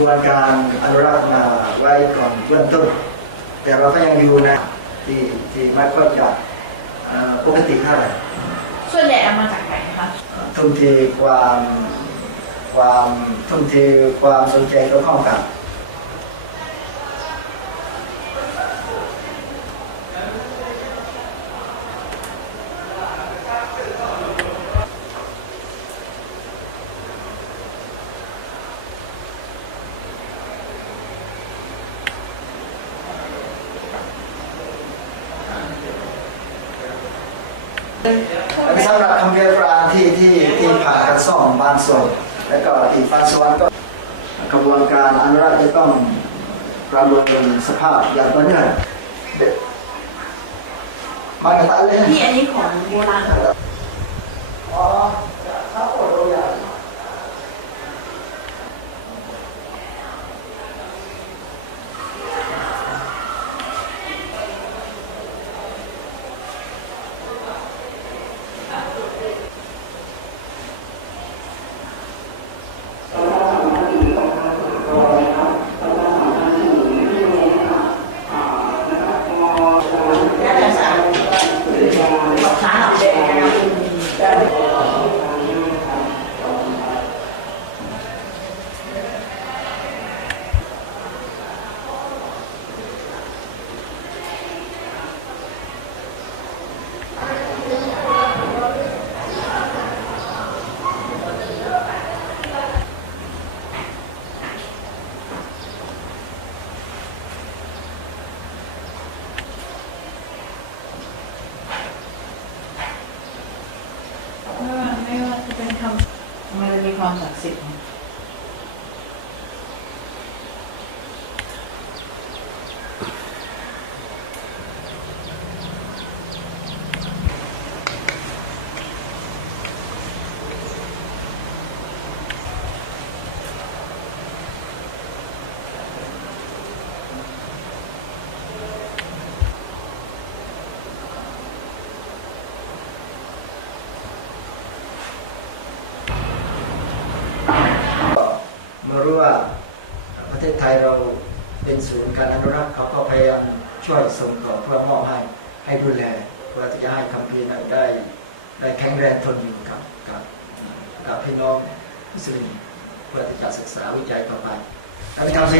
บวนการอนุรักษ์มาไว้ก่อนเริ่มต้น แต่เราก็ยังอยู่นะที่ที่ไม่ค่อยจะปกติเท่าไหร่ส่วนใหญ่มาจากไหนคะทุ่มเทความความทุ่มเทความสนใจกี่ข้องกับ สำหรับคำเรียกรางที่ที่ที่ผ่านการซ่อมบางส่วนแล้วก็อีกบางส่วนก็กระบวนการอนุรักษ์จะต้องประเมินสภาพอย่างต่อเนื่องเด็ดมากระตันเลยพี่อันนี้ของโบราณเหรออ๋อเขาโอ้โหอย่าง แล้วแต่สาวบอกขาหลับเด็กนะ ไม่ว่าไม่ว่าจะเป็นคำมัน เมื่อรู้ว่าประเทศไทยเราเป็นศูนย์การอนุรักษ์เขาก็พยายามช่วยส่งต่อเพื่อมอบให้ให้ดูแลเพื่อที่จะให้คำพีร์นั้นได้ได้แข็งแรงทนอยู่กับกับกับพี่น้องมุสลิมเพื่อที่จะศึกษาวิจัยต่อไปแล้วทำให้